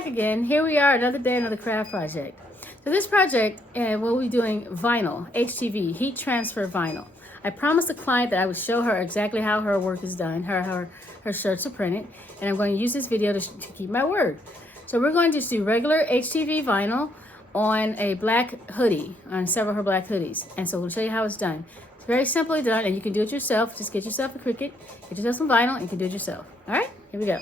back again. Here we are, another day, another craft project. So this project, we'll be doing vinyl, HTV, heat transfer vinyl. I promised the client that I would show her exactly how her work is done, her shirts are printed, and I'm going to use this video to keep my word. So we're going to just do regular HTV vinyl on a black hoodie, on several of her black hoodies. And so we'll show you how it's done. It's very simply done, and you can do it yourself. Just get yourself a Cricut, get yourself some vinyl, and you can do it yourself. All right, here we go.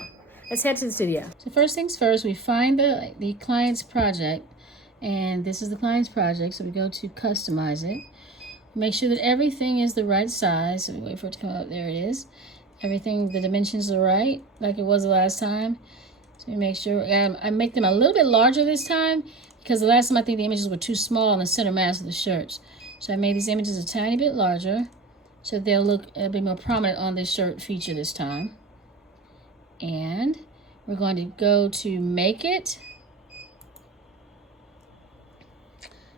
Let's head to the studio. So first things first, we find the client's project, and this is the client's project, so we go to customize it. Make sure that everything is the right size, so we wait for it to come up. There it is. Everything, the dimensions are right, like it was the last time. So we make sure, I make them a little bit larger this time, because the last time I think the images were too small on the center mass of the shirts. So I made these images a tiny bit larger, so they'll be more prominent on this shirt feature this time. And we're going to go to make it.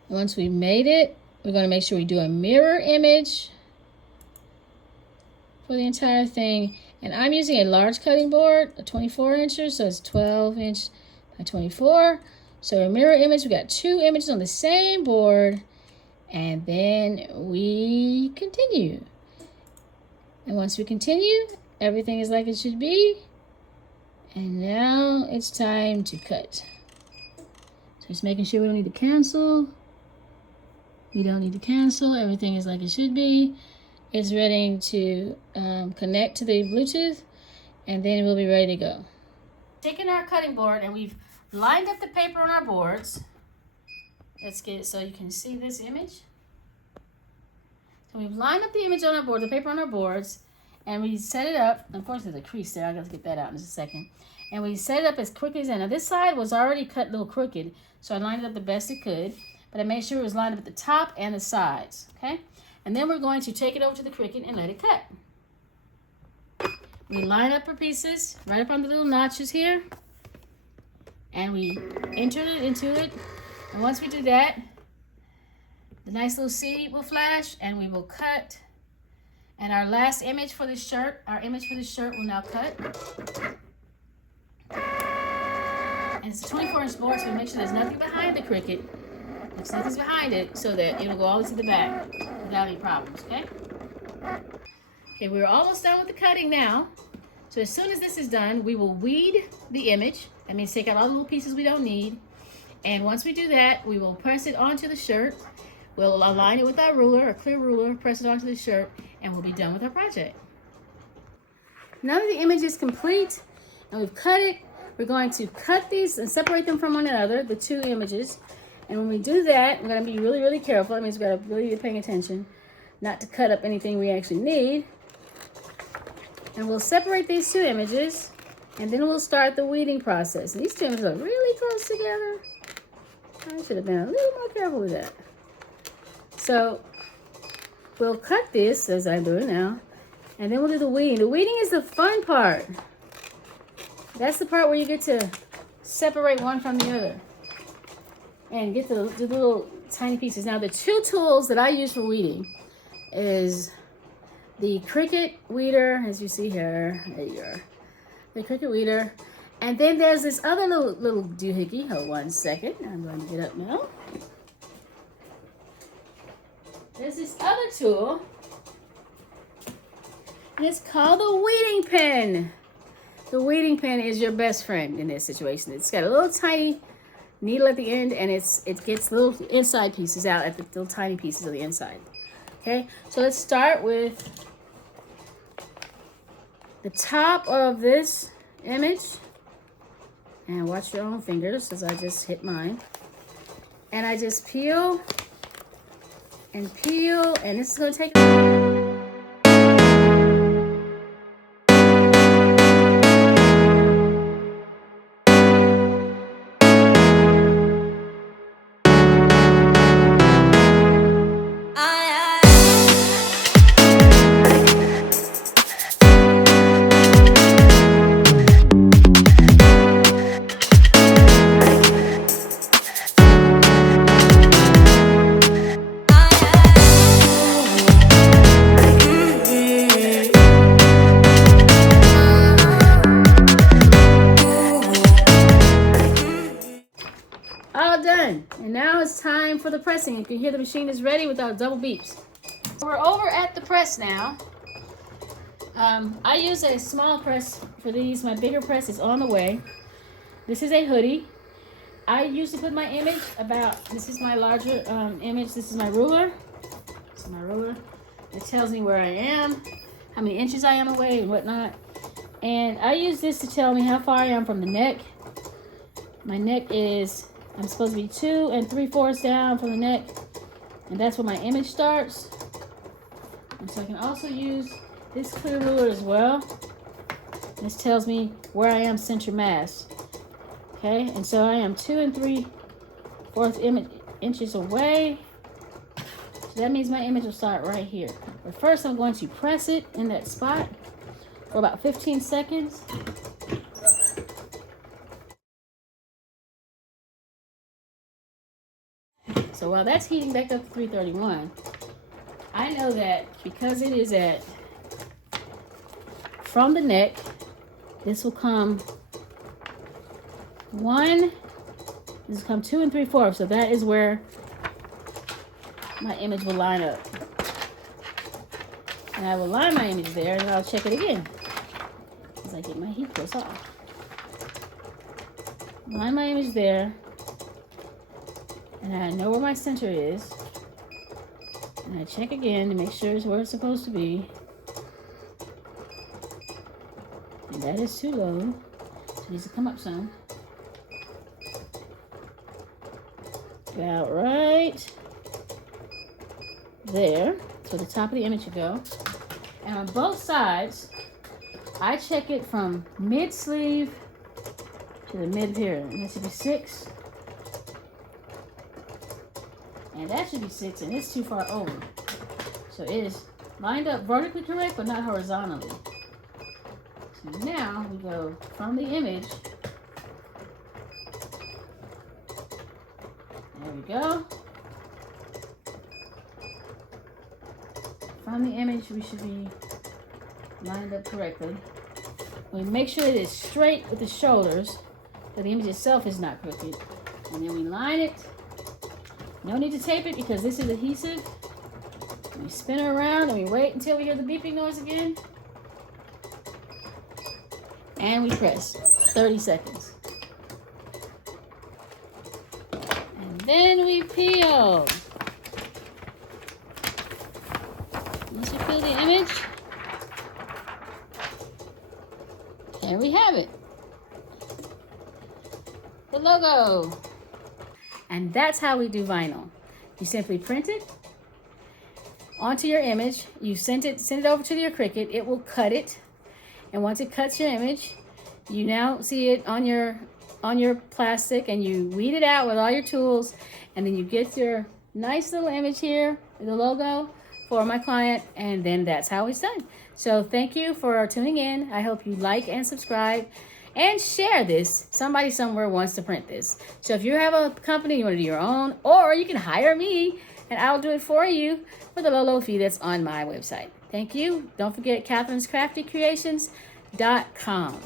Once we made it, we're going to make sure we do a mirror image for the entire thing. And I'm using a large cutting board, a 24 incher, so it's 12 inch by 24. So a mirror image, we got 2 images on the same board, and then we continue. And once we continue, everything is like it should be. And now it's time to cut. So just making sure we don't need to cancel. We don't need to cancel. Everything is like it should be. It's ready to connect to the Bluetooth, and then we'll be ready to go. Taking our cutting board, and we've lined up the paper on our boards. Let's get it so you can see this image. So we've lined up the image on our board, the paper on our boards, and we set it up. Unfortunately, there's a crease there. I got to get that out in just a second. And we set it up as quickly as I can. Now this side was already cut a little crooked, so I lined it up the best it could. But I made sure it was lined up at the top and the sides. Okay, and then we're going to take it over to the Cricut and let it cut. We line up our pieces right up on the little notches here, and we enter it into it. And once we do that, the nice little C will flash, and we will cut. And our last image for this shirt, will now cut. And it's a 24-inch board, so we make sure there's nothing behind the Cricut. There's nothing behind it, so that it'll go all the way to the back without any problems, okay? Okay, we're almost done with the cutting now. So as soon as this is done, we will weed the image. That means take out all the little pieces we don't need. And once we do that, we will press it onto the shirt. We'll align it with our ruler, a clear ruler, press it onto the shirt, and we'll be done with our project. Now that the image is complete and we've cut it, we're going to cut these and separate them from one another, the 2 images. And when we do that, we're going to be really, really careful. That means we've got to really be paying attention not to cut up anything we actually need. And we'll separate these 2 images, and then we'll start the weeding process. And these 2 images are really close together. I should have been a little more careful with that. So we'll cut this, as I'm doing now, and then we'll do the weeding. The weeding is the fun part. That's the part where you get to separate one from the other and get the little tiny pieces. Now, the 2 tools that I use for weeding is the Cricut weeder, as you see here. There you are. The Cricut weeder. And then there's this other little doohickey. Hold one second. I'm going to get up now. There's this other tool, and it's called the weeding pen. The weeding pen is your best friend in this situation. It's got a little tiny needle at the end, and it gets little inside pieces out at the little tiny pieces of the inside. Okay, so let's start with the top of this image, and watch your own fingers as I just hit mine. And I just peel and peel, and this is going to take for the pressing. You can hear the machine is ready without double beeps. So we're over at the press now. I use a small press for these. My bigger press is on the way. This is a hoodie. I usually put my image about, this is my larger image. This is my ruler. This is my ruler. It tells me where I am, how many inches I am away and whatnot. And I use this to tell me how far I am from the neck. My neck is, I'm supposed to be 2 3/4 down from the neck. And that's where my image starts. And so I can also use this clear ruler as well. This tells me where I am center mass. Okay, and so I am 2 3/4 inches away. So that means my image will start right here. But first I'm going to press it in that spot for about 15 seconds. So while that's heating back up to 331, I know that because it is at, from the neck, this will come 1, this will come 2 3/4. So that is where my image will line up. And I will line my image there and I'll check it again as I get my heat close off. Line my image there. And I know where my center is. And I check again to make sure it's where it's supposed to be. And that is too low. So it needs to come up some. About right there. So the top of the image should go. And on both sides, I check it from mid sleeve to the mid here. And that should be 6. And that should be 6, and it's too far over. So it is lined up vertically correct, but not horizontally. So now we go from the image. There we go. From the image, we should be lined up correctly. We make sure it is straight with the shoulders, so the image itself is not crooked. And then we line it. No need to tape it because this is adhesive. We spin it around and we wait until we hear the beeping noise again. And we press 30 seconds. And then we peel. Once we peel the image, there we have it. The logo. And that's how we do vinyl. You simply print it onto your image. You send it over to your Cricut. It will cut it. And once it cuts your image, you now see it on your plastic and you weed it out with all your tools. And then you get your nice little image here, the logo for my client. And then that's how it's done. So thank you for tuning in. I hope you like and subscribe. And share this. Somebody somewhere wants to print this. So if you have a company, you want to do your own, or you can hire me and I'll do it for you for the low, low fee that's on my website. Thank you. Don't forget Catherine'sCraftyCreations.com.